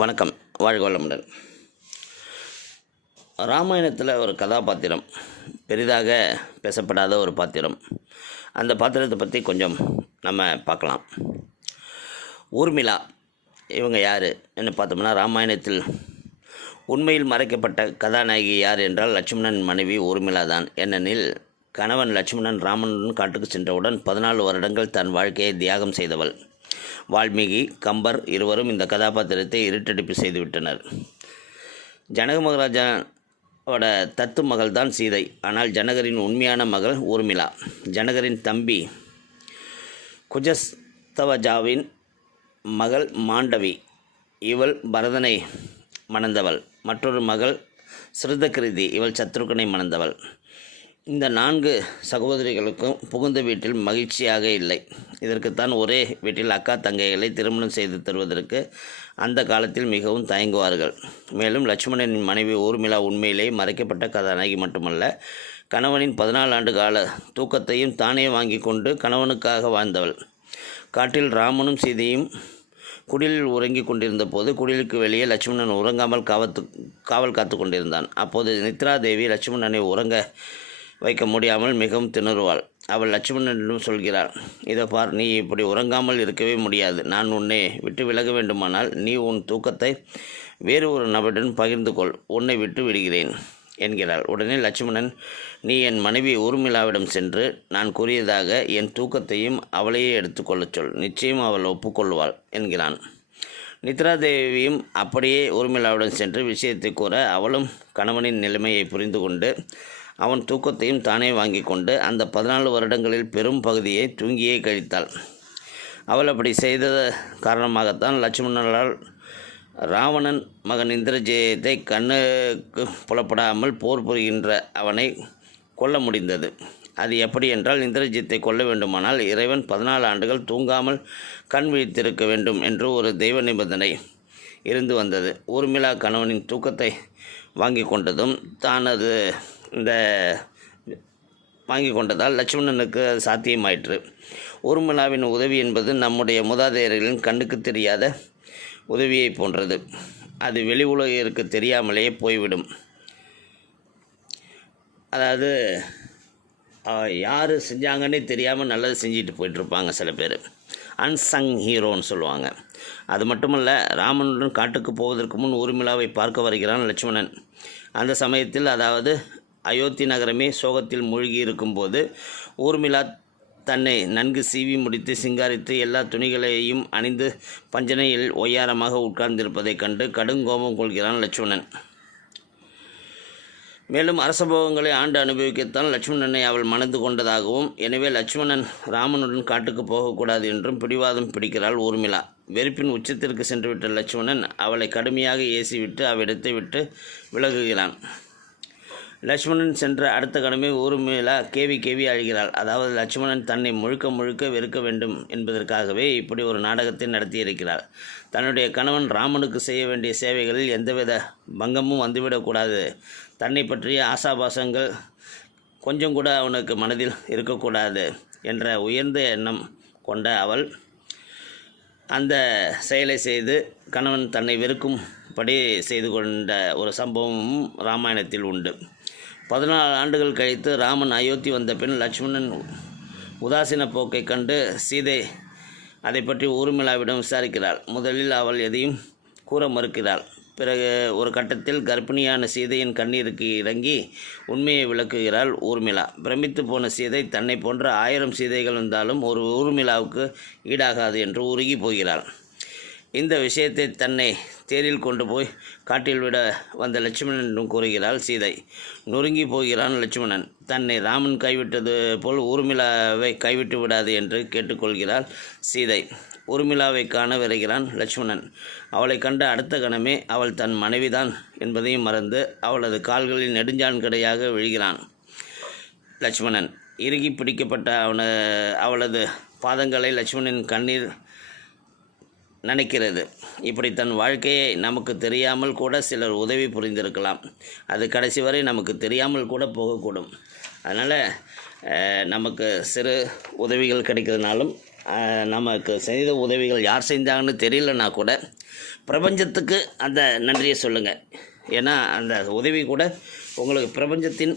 வணக்கம். வாழ்க வளமுடன். ராமாயணத்தில் ஒரு கதாபாத்திரம், பெரிதாக பேசப்படாத ஒரு பாத்திரம். அந்த பாத்திரத்தை பற்றி கொஞ்சம் நம்ம பார்க்கலாம். ஊர்மிளா இவங்க யார் என்று பார்த்தோம்னா, ராமாயணத்தில் உண்மையில் மறைக்கப்பட்ட கதாநாயகி யார் என்றால் லட்சுமணன் மனைவி ஊர்மிளா தான். ஏனெனில் கணவன் லட்சுமணன் ராமனுடன் காட்டுக்கு சென்றவுடன் 14 வருடங்கள் தன் வாழ்க்கையை தியாகம் செய்தவள். வால்மீகி, கம்பர் இருவரும் இந்த கதாபாத்திரத்தை இருட்டடிப்பு செய்துவிட்டனர். ஜனக மகாராஜாவோட தத்து மகள் தான் சீதை. ஆனால் ஜனகரின் உண்மையான மகள் ஊர்மிளா. ஜனகரின் தம்பி குஜஸ்தவஜாவின் மகள் மாண்டவி. இவள் பரதனை மணந்தவள். மற்றொரு மகள் சிருதகிருதி. இவள் சத்ருகனை மணந்தவள். இந்த 4 சகோதரிகளுக்கும் புகுந்த வீட்டில் மகிழ்ச்சியாக இல்லை. இதற்குத்தான் ஒரே வீட்டில் அக்கா தங்கைகளை திருமணம் செய்து தருவதற்கு அந்த காலத்தில் மிகவும் தயங்குவார்கள். மேலும் லட்சுமணனின் மனைவி ஊர்மிளா உண்மையிலே மறைக்கப்பட்ட கதாநாயகி மட்டுமல்ல, கணவனின் 14 ஆண்டு கால தூக்கத்தையும் தானே வாங்கி கொண்டு கணவனுக்காக வாழ்ந்தவள். காட்டில் ராமனும் சீதையும் குடிலில் உறங்கி கொண்டிருந்த போது குடிலுக்கு வெளியே லட்சுமணன் உறங்காமல் காவல் காத்து கொண்டிருந்தான். அப்போது நித்ரா தேவி லட்சுமணனை உறங்க வைக்க முடியாமல் மிகவும் திணறுவாள். அவள் லட்சுமணனிடம் சொல்கிறாள், இதை பார், நீ இப்படி உறங்காமல் இருக்கவே முடியாது. நான் உன்னை விட்டு விலக வேண்டுமானால் நீ உன் தூக்கத்தை வேறு ஒரு நபருடன் பகிர்ந்து கொள். உன்னை விட்டு விடுகிறேன் என்கிறாள். உடனே லட்சுமணன், நீ என் மனைவி ஊர்மிளாவிடம் சென்று நான் கூறியதாக என் தூக்கத்தையும் அவளையே எடுத்துக்கொள்ளச் சொல். நிச்சயம் அவள் ஒப்புக்கொள்வாள் என்கிறான். நித்ராதேவியும் அப்படியே ஊர்மிளாவுடன் சென்று விஷயத்தை கூற, அவளும் கணவனின் நிலைமையை புரிந்து கொண்டு அவன் தூக்கத்தையும் தானே வாங்கி கொண்டு அந்த 14 வருடங்களில் பெரும் பகுதியை தூங்கியே கழித்தாள். அவள் அப்படி செய்த காரணமாகத்தான் லட்சுமணனால் ராவணன் மகன் இந்திரஜித்தை கண்ணுக்கு புலப்படாமல் போர் புரிகின்ற அவனை கொல்ல முடிந்தது. அது எப்படி என்றால், இந்திரஜித்தை கொல்ல வேண்டுமானால் இறைவன் 14 ஆண்டுகள் தூங்காமல் கண் விழித்திருக்க வேண்டும் என்று ஒரு தெய்வ நிபந்தனை இருந்து வந்தது. ஊர்மிளா கணவனின் தூக்கத்தை வாங்கி கொண்டதும் தானது இந்த வாங்கி கொண்டதால் லட்சுமணனுக்கு சாத்தியமாயிற்று. ஊர்மிளாவின் உதவி என்பது நம்முடைய மூதாதையர்களின் கண்ணுக்கு தெரியாத உதவியை போன்றது. அது வெளி உலகிற்கு தெரியாமலேயே போய்விடும். அதாவது யார் செஞ்சாங்கன்னே தெரியாமல் நல்லது செஞ்சுட்டு போயிட்டுருப்பாங்க சில பேர். அன்சங் ஹீரோன்னு சொல்லுவாங்க. அது மட்டுமல்ல, ராமனுடன் காட்டுக்கு போவதற்கு முன் ஊர்மிளாவை பார்க்க வருகிறான் லட்சுமணன். அந்த சமயத்தில், அதாவது அயோத்தி நகரமே சோகத்தில் மூழ்கி இருக்கும்போது, ஊர்மிளா தன்னை நன்கு சீவி முடித்து சிங்காரித்து எல்லா துணிகளையும் அணிந்து பஞ்சனையில் ஒய்யாரமாக உட்கார்ந்திருப்பதைக் கண்டு கடுங்கோபம் கொள்கிறான் லட்சுமணன். மேலும் அரசபோகங்களை ஆண்டு அனுபவிக்கத்தான் லட்சுமணனை அவள் மணந்து கொண்டதாகவும், எனவே லட்சுமணன் ராமனுடன் காட்டுக்கு போகக்கூடாது என்றும் பிடிவாதம் பிடிக்கிறாள் ஊர்மிளா. வெறுப்பின் உச்சத்திற்கு சென்றுவிட்ட லட்சுமணன் அவளை கடுமையாக ஏசிவிட்டு அவ்விடத்தை விட்டு விலகுகிறான். லட்சுமணன் சென்ற அடுத்த கணமே ஊர்மிளா கேவி அழுகிறாள். அதாவது லட்சுமணன் தன்னை முழுக்க வெறுக்க வேண்டும் என்பதற்காகவே இப்படி ஒரு நாடகத்தை நடத்தியிருக்கிறாள். தன்னுடைய கணவன் ராமனுக்கு செய்ய வேண்டிய சேவைகளில் எந்தவித பங்கமும் வந்துவிடக்கூடாது, தன்னை பற்றிய ஆசாபாசங்கள் கொஞ்சம் கூட அவனுக்கு மனதில் இருக்கக்கூடாது என்ற உயர்ந்த எண்ணம் கொண்ட அவள் அந்த செயலை செய்து கணவன் தன்னை வெறுக்கும்படி செய்து கொண்ட ஒரு சம்பவமும் ராமாயணத்தில் உண்டு. 14 ஆண்டுகள் கழித்து ராமன் அயோத்தி வந்த பின் லட்சுமணன் உதாசீன போக்கை கண்டு சீதை அதை பற்றி ஊர்மிளாவிடம் விசாரிக்கிறாள். முதலில் அவள் எதையும் கூற மறுக்கிறாள். பிறகு ஒரு கட்டத்தில் கர்ப்பிணியான சீதையின் கண்ணீருக்கு இறங்கி உண்மையை விளக்குகிறாள் ஊர்மிளா. பிரமித்து போன சீதை தன்னை போன்ற 1000 சீதைகள் வந்தாலும் ஒரு ஊர்மிளாவுக்கு ஈடாகாது என்று உருகி போகிறாள். இந்த விஷயத்தை தன்னை தேரில் கொண்டு போய் காட்டில் விட வந்த லட்சுமணனிடம் கூறுகிறாள் சீதை. நொறுங்கி போகிறான் லட்சுமணன். தன்னை ராமன் கைவிட்டது போல் ஊர்மிளாவை கைவிட்டு விடாது என்று கேட்டுக்கொள்கிறாள் சீதை. ஊர்மிளாவை காண விரைகிறான் லட்சுமணன். அவளை கண்ட அடுத்த கணமே அவள் தன் மனைவிதான் என்பதையும் மறந்து அவளது கால்களில் நெடுஞ்சான்கடையாக விழுகிறான் லட்சுமணன். இறுகி பிடிக்கப்பட்ட அவளது பாதங்களை லட்சுமணனின் கண்ணீர் நினைக்கிறது. இப்படி தன் வாழ்க்கையை நமக்கு தெரியாமல் கூட சிலர் உதவி புரிந்திருக்கலாம். அது கடைசி வரை நமக்கு தெரியாமல் கூட போகக்கூடும். அதனால் நமக்கு சிறு உதவிகள் கிடைக்கிறதுனாலும் நமக்கு செய்த உதவிகள் யார் செஞ்சாங்கன்னு தெரியலனா கூட பிரபஞ்சத்துக்கு அந்த நன்றியை சொல்லுங்கள். ஏன்னா அந்த உதவி கூட உங்களுக்கு பிரபஞ்சத்தின்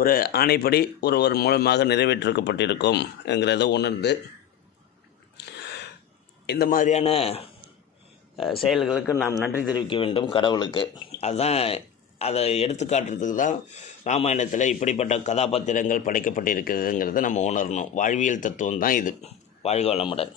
ஒரு ஆணைப்படி ஒருவர் மூலமாக நிறைவேற்றப்பட்டிருக்கும் என்கிறத உணர்ந்து இந்த மாதிரியான செயல்களுக்கு நாம் நன்றி தெரிவிக்க வேண்டும் கடவுளுக்கு. அதுதான் அதை எடுத்துக்காட்டுறதுக்கு தான் ராமாயணத்தில் இப்படிப்பட்ட கதாபாத்திரங்கள் படைக்கப்பட்டிருக்கிறதுங்கிறத நம்ம உணரணும். வாழ்வியல் தத்துவம் தான் இது. வாழ்க வளமுடன்.